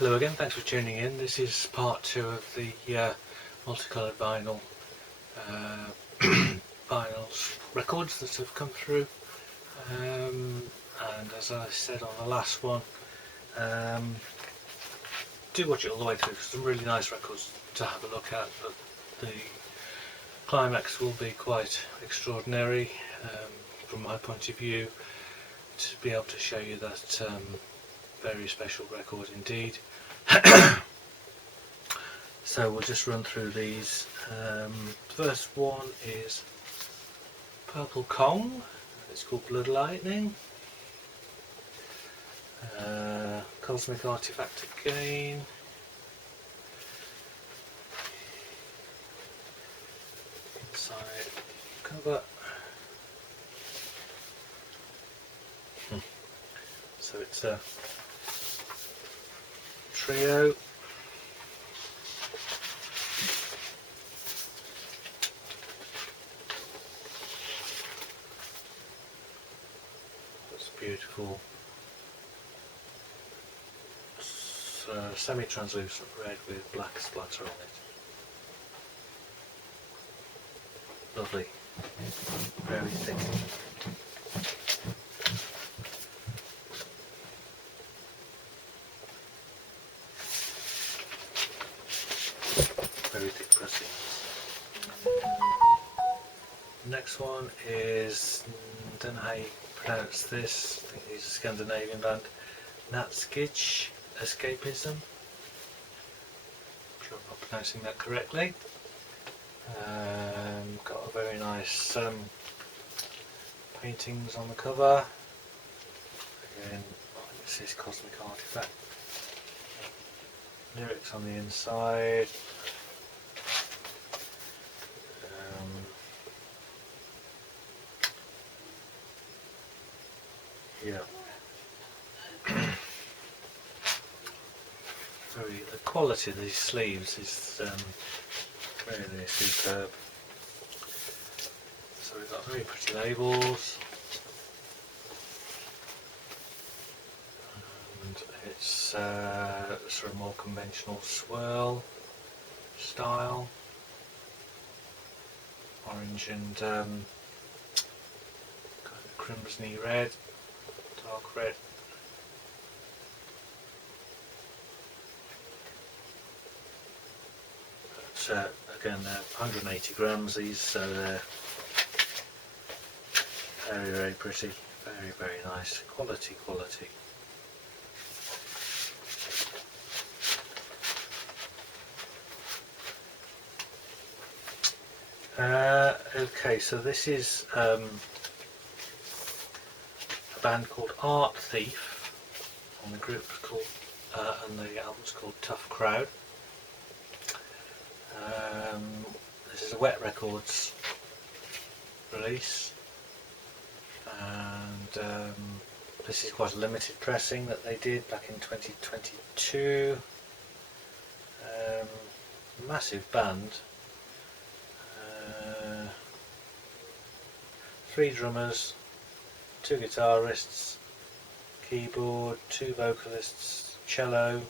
Hello again, thanks for tuning in. This is part 2 of the multicoloured vinyl vinyls records that have come through, and as I said on the last one, do watch it all the way through, some really nice records to have a look at, but the climax will be quite extraordinary from my point of view, to be able to show you that very special record indeed. So we'll just run through these. The first one is Purple Kong, it's called Blood Lightning. Cosmic Artifact again. Inside cover. So it's a trio. That's beautiful. Semi-translucent red with black splatter on it. Lovely. Very thick. Very thick pressings. Next one is, don't know how you pronounce this, I think it's a Scandinavian band, Natskitch Escapism. I'm sure I'm not pronouncing that correctly. Got a very nice paintings on the cover. Again, this is Cosmic Artifact. Lyrics on the inside. Yeah. The quality of these sleeves is really superb. So we've got very pretty labels, and it's sort of more conventional swirl style, orange and kind of crimsony red, dark red. Again, they're 180 grams these, so they're very, very pretty, very, very nice, quality. Okay, so this is a band called Art Thief, and the group's called, and the album's called Tough Crowd. This is a Wet Records release, and this is quite a limited pressing that they did back in 2022. Massive band, 3 drummers, 2 guitarists, keyboard, 2 vocalists, cello,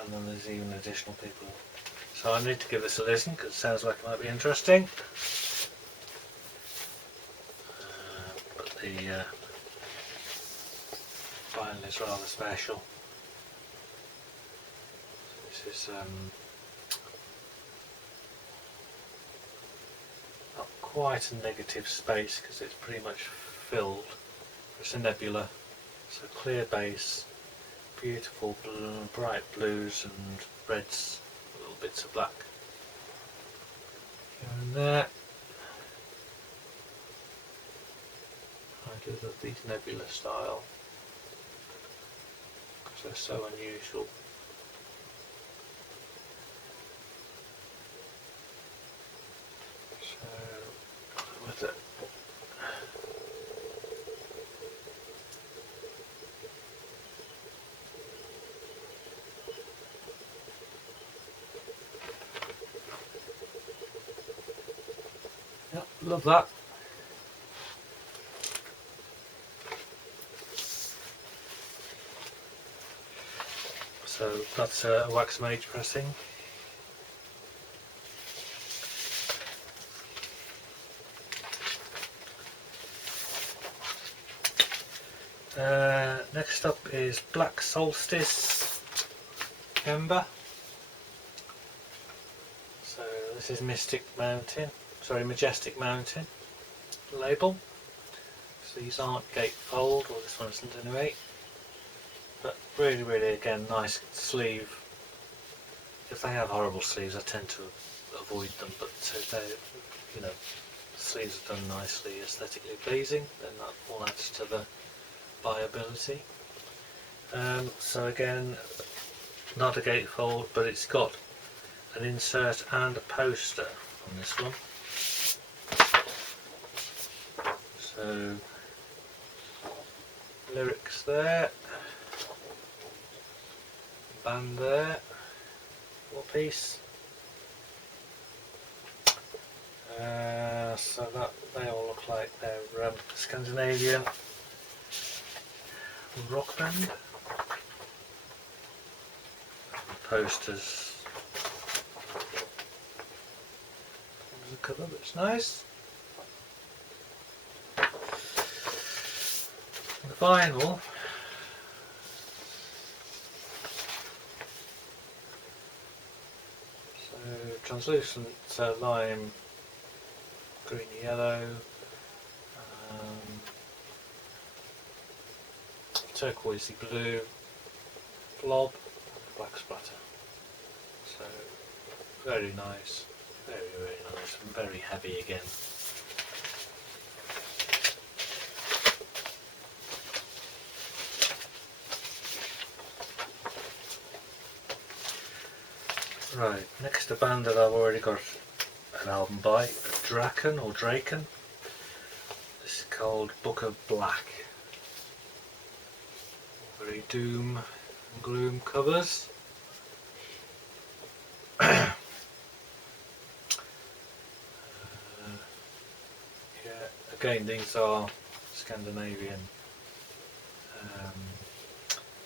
and then there's even additional people. So I need to give this a listen because it sounds like it might be interesting. But the vinyl is rather special. So this is not quite a negative space because it's pretty much filled. It's a nebula, so clear bass. Beautiful bright blues and reds, little bits of black here and there. I do love these nebula style because they're so unusual. So with it. Yep, love that. So that's a Wax Mage pressing. Next up is Black Solstice Ember. So this is Majestic Mountain label. So these aren't gatefold, or this one isn't anyway. But really, really, again, nice sleeve. If they have horrible sleeves, I tend to avoid them. But they, you know, the sleeves are done nicely, aesthetically pleasing. Then that all adds to the buyability. So again, not a gatefold, but it's got an insert and a poster on this one. So lyrics there, band there, little piece. So that they all look like they're Scandinavian rock band. Posters. There's a cover that's nice. The vinyl. So translucent lime, green, yellow, turquoisey blue, blob, black splatter. So very nice, very nice, and very heavy again. Right, next a band that I've already got an album by, Draken. This is called Book of Black. Very doom and gloom covers. Yeah, again, these are Scandinavian.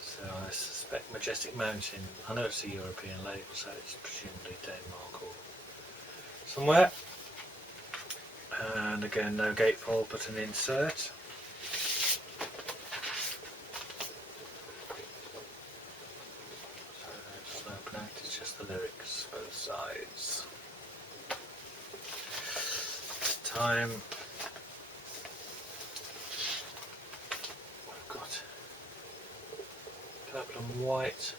So I suspect Majestic Mountain. I know it's a European label, so it's presumably Denmark or somewhere. And again, no gatefold, but an insert. So just open out, it's just the lyrics, both sides. This time we've got purple and white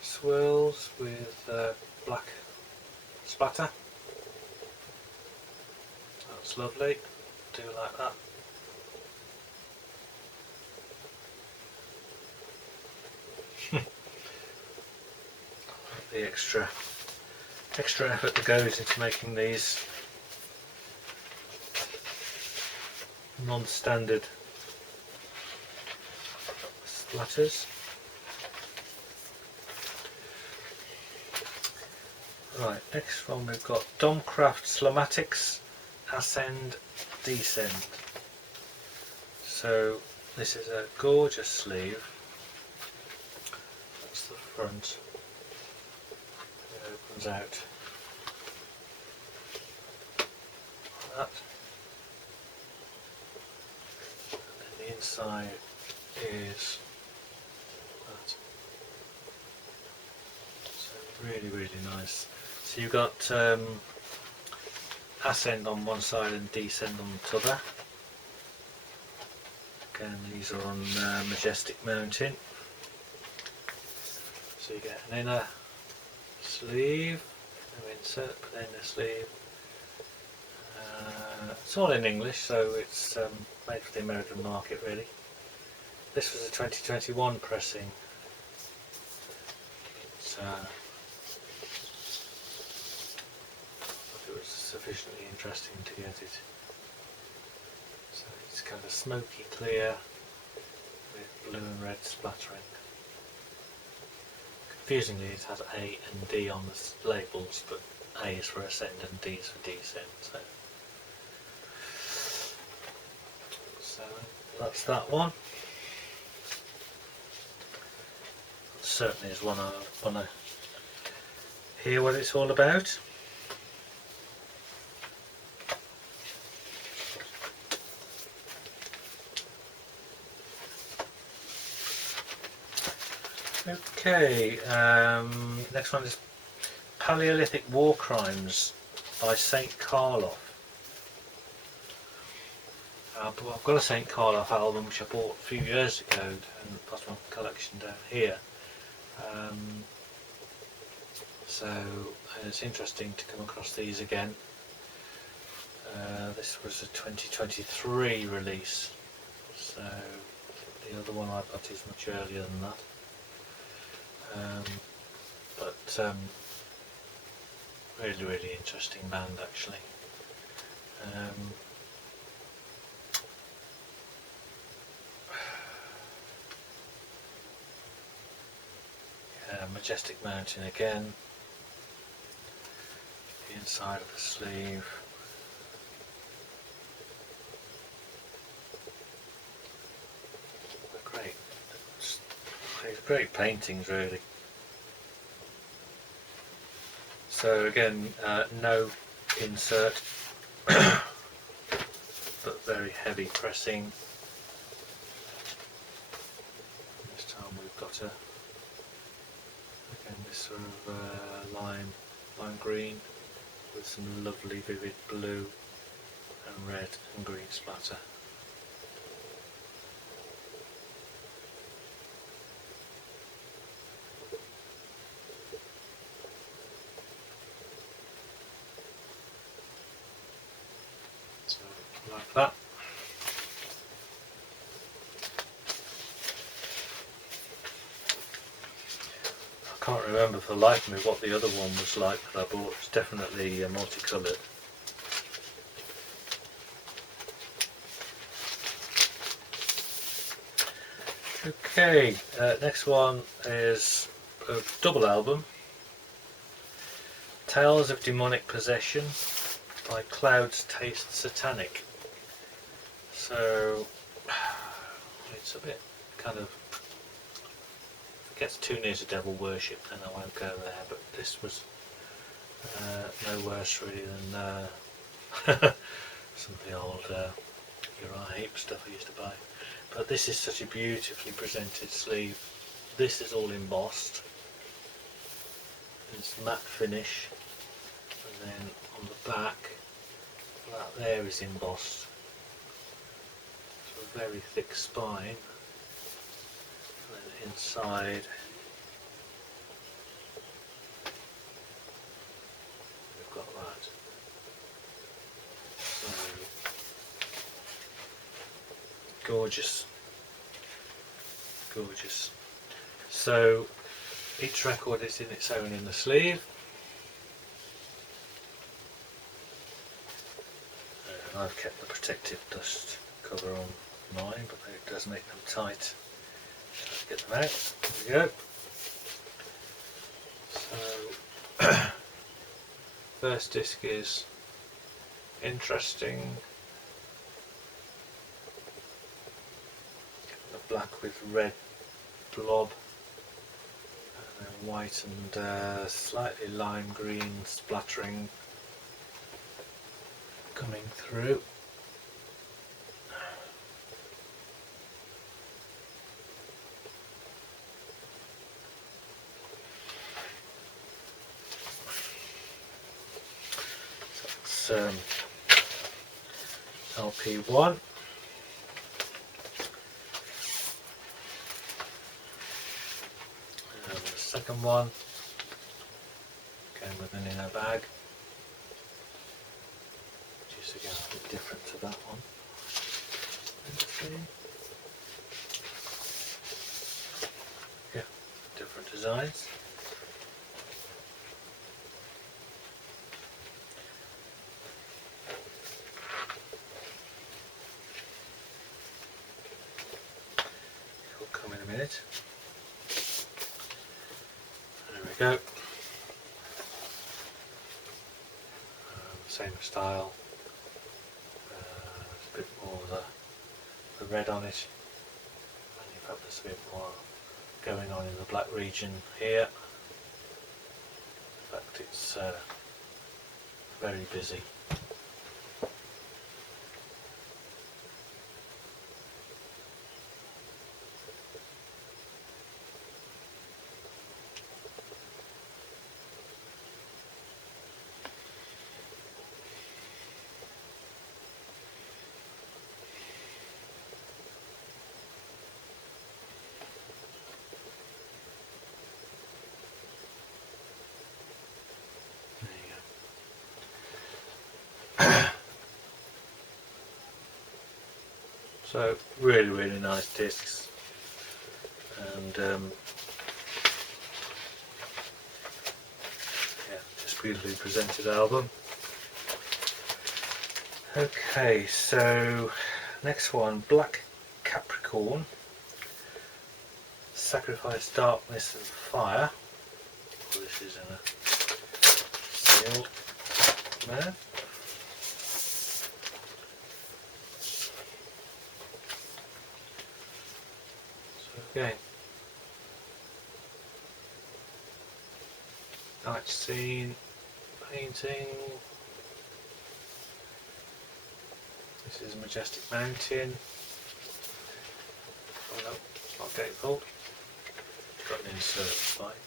swirls with black splatter. That's lovely, do like that. The extra effort that goes into making these non-standard splatters. Right, next one we've got Domcraft Slamatics Ascend Descend. So this is a gorgeous sleeve. That's the front. It opens out like that. And the inside is that. So really nice. So you've got Ascend on one side and Descend on the other. Again, these are on Majestic Mountain. So you get an inner sleeve, no insert, but then the sleeve. It's all in English, so it's made for the American market really. This was a 2021 pressing. So it was sufficiently interesting to get it. So it's kind of smoky clear with blue and red splattering. Confusingly, it has A and D on the labels, but A is for Ascend and D is for Descend. So that's that one. certainly is one I want to hear what it's all about. Okay, next one is Paleolithic War Crimes by St. Karloff. I've got a St. Karloff album which I bought a few years ago and got my collection down here. So it's interesting to come across these again. This was a 2023 release, so the other one I've got is much earlier than that. Really interesting band actually. Majestic Mountain again. The inside of the sleeve. They're great paintings really. So again, no insert, but very heavy pressing. This time we've got again this sort of lime green with some lovely vivid blue and red and green splatter. So like that. I can't remember for the life of me what the other one was like that I bought. It's definitely multicoloured. Okay, next one is a double album, Tales of Demonic Possession by Cloud's Taste Satanic. So it's a bit kind of, if it gets too near to devil worship then I won't go there, but this was no worse really than some of the old Uriah Heep stuff I used to buy. But this is such a beautifully presented sleeve. This is all embossed. It's matte finish, and then on the back, that there is embossed. So a very thick spine, and then inside we've got that. So gorgeous. So each record is in its own in the sleeve. And I've kept the protective dust cover on mine, but it does make them tight. Let's get them out. There we go. So first disc is interesting. The black with red blob, and then white and slightly lime green splattering coming through. So that's LP1. Second one came with an inner bag, which is again a bit different to that one. Yeah, different designs. It'll come in a minute. Go. Same style. There's a bit more of the red on it, and you've got this a bit more going on in the black region here. In fact, it's very busy. So really nice discs, and yeah, just beautifully presented album. Okay, so next one, Black Capricorn, Sacrifice Darkness and Fire. Well, this is in a sealed man. Okay. Night scene, painting. This is a majestic mountain. Oh no, it's not gatefold. Got an insert, it's fine.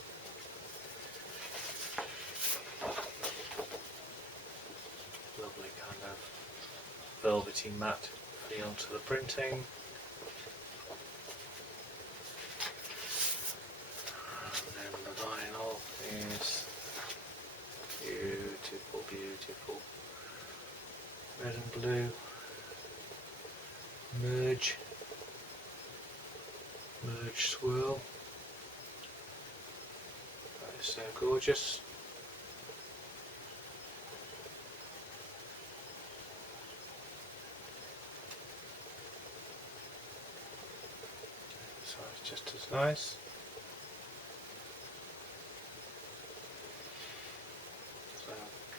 Lovely kind of velvety matte feel to the printing. Is beautiful red and blue merge swirl. That is so gorgeous. So it's just as nice.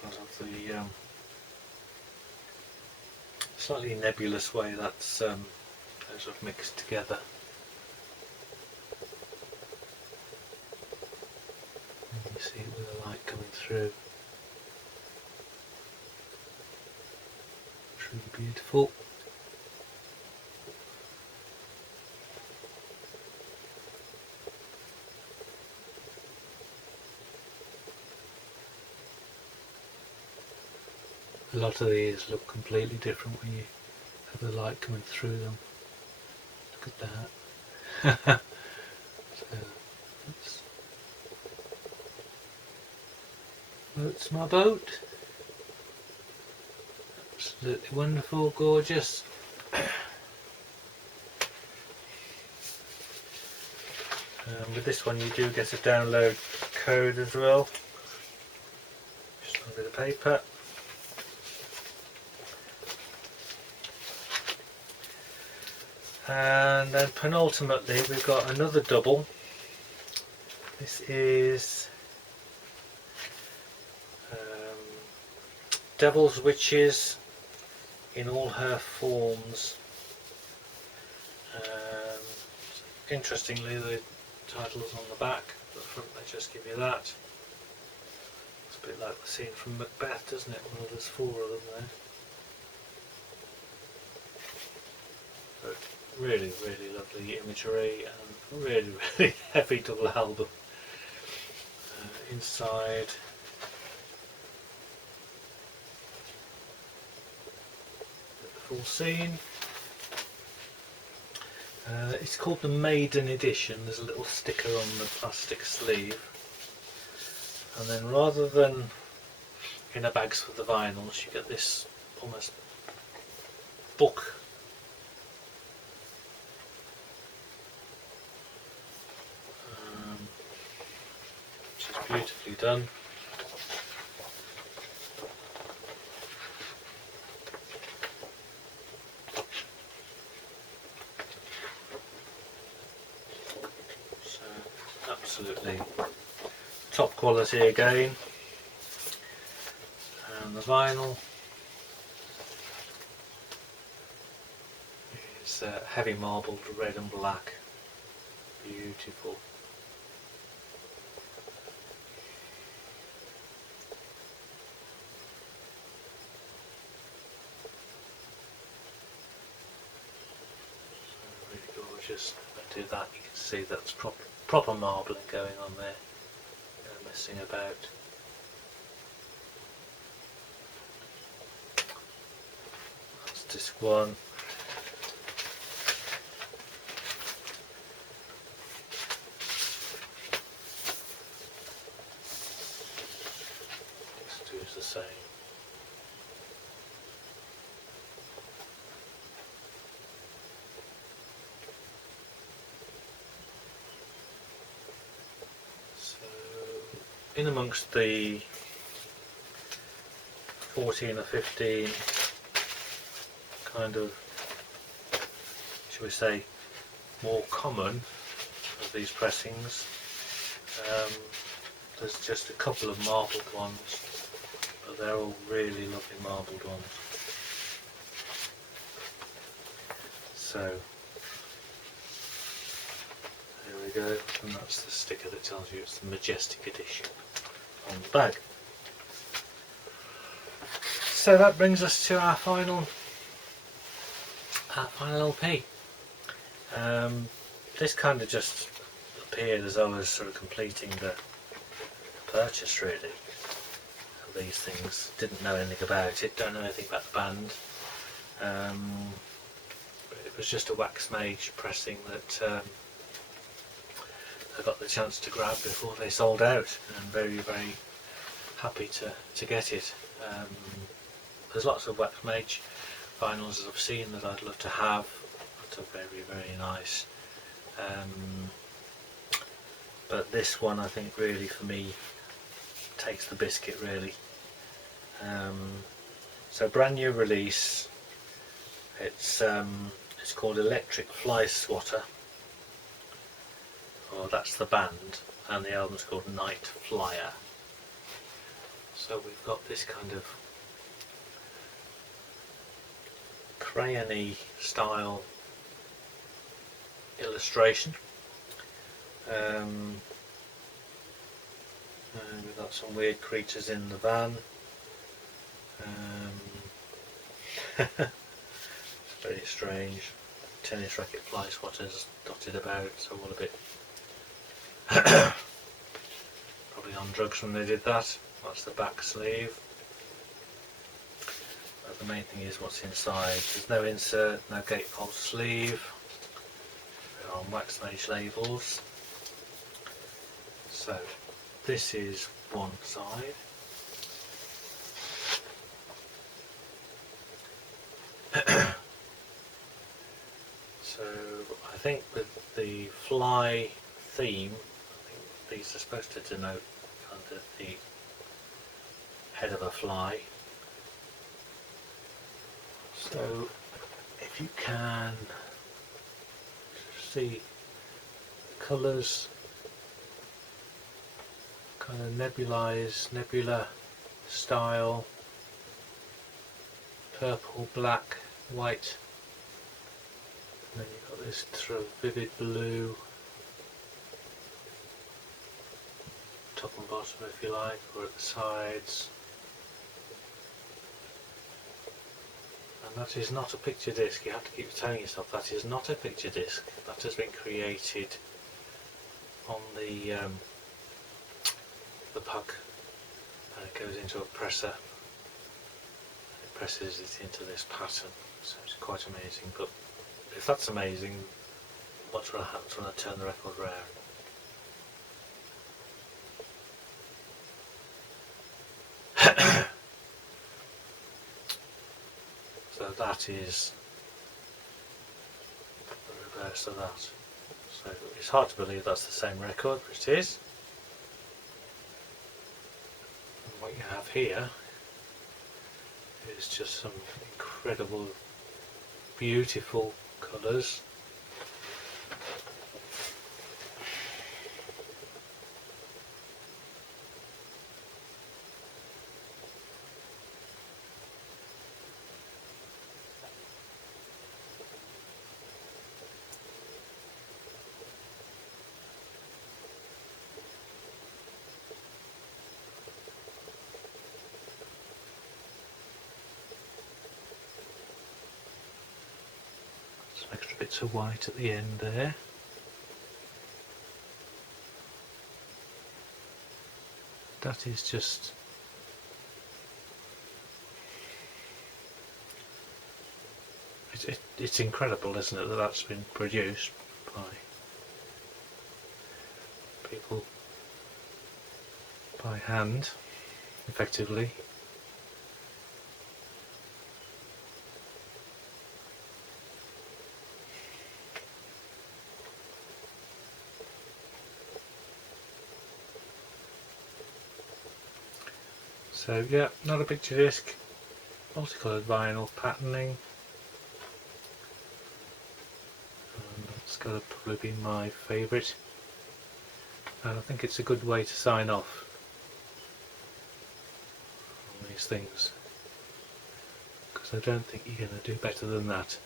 Because of the slightly nebulous way that's sort of mixed together. And you see with the light coming through. Truly beautiful. A lot of these look completely different when you have the light coming through them. Look at that. So that's my boat. Absolutely wonderful, gorgeous. With this one you do get a download code as well, just under the paper. And then penultimately we've got another double. This is Devil's Witches in all her forms. Interestingly, the title's on the back, but front they just give you that. It's a bit like the scene from Macbeth, doesn't it? Well, there's 4 of them there. But really lovely imagery and really heavy double album. Inside the full scene. It's called the Maiden Edition. There's a little sticker on the plastic sleeve, and then rather than inner bags for the vinyls, you get this almost book which is beautifully done. Absolutely top quality again, and the vinyl is heavy marbled red and black, beautiful. just do that, you can see that's proper marbling going on there, no messing about. That's disc 1. Disc 2 is the same. In amongst the 14 or 15 kind of, shall we say, more common of these pressings, there's just a couple of marbled ones, but they're all really lovely marbled ones. So there we go, and that's the sticker that tells you it's the Majestic Edition on the bag. So that brings us to our final LP. This kind of just appeared as I was sort of completing the purchase really of these things. Didn't know anything about it, don't know anything about the band. But it was just a Wax Mage pressing that I got the chance to grab before they sold out, and I'm very, very happy to get it. There's lots of Wax Mage vinyls as I've seen that I'd love to have, that are very, very nice. But this one I think really for me takes the biscuit really. So brand new release, it's called Electric Fly Swatter. Well, that's the band, and the album's called Night Flyer. So we've got this kind of crayon-y style illustration, and we've got some weird creatures in the van. It's very strange. Tennis racket fly swatters dotted about, so all a bit probably on drugs when they did that. That's the back sleeve. But the main thing is what's inside. There's no insert, no gatefold sleeve. They're on Wax Mage labels. So this is one side. So I think with the fly theme, I think these are supposed to denote under the head of a fly. So if you can see the colours, kind of nebula style, purple, black, white, and then you've got this sort of vivid blue top and bottom if you like, or at the sides. And that is not a picture disc. You have to keep telling yourself that is not a picture disc. That has been created on the puck, and it goes into a presser and it presses it into this pattern. So it's quite amazing. But if that's amazing, watch what happens when I turn the record round. So that is the reverse of that. So it's hard to believe that's the same record, but it is. And what you have here is just some incredible, beautiful colours. Some extra bits of white at the end there. That is just it's incredible, isn't it, that that's been produced by people by hand, effectively. So yeah, not a picture disc, multicoloured vinyl patterning. It's got to probably be my favourite, and I think it's a good way to sign off on these things, because I don't think you're going to do better than that.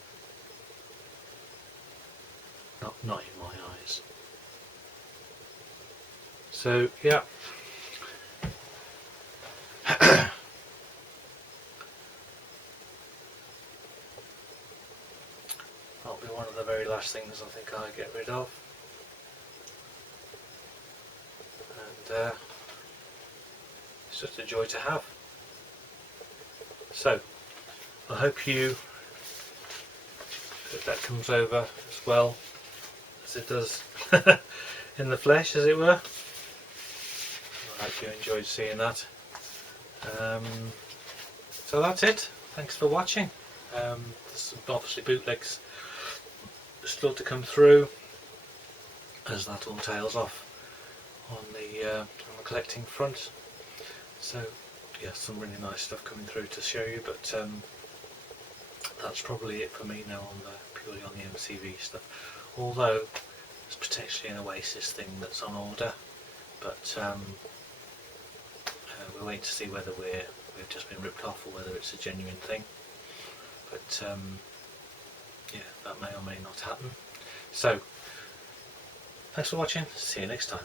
Not in my eyes. So yeah. That'll be one of the very last things I think I get rid of. And it's just a joy to have. So I hope that comes over as well as it does in the flesh, as it were. I hope you enjoyed seeing that. So that's it. Thanks for watching. There's some obviously bootlegs still to come through, as that all tails off on the collecting front. So yeah, some really nice stuff coming through to show you, but that's probably it for me now on purely on the MCV stuff. Although there's potentially an Oasis thing that's on order, but we'll wait to see whether we've just been ripped off or whether it's a genuine thing. But yeah, that may or may not happen. So thanks for watching. See you next time.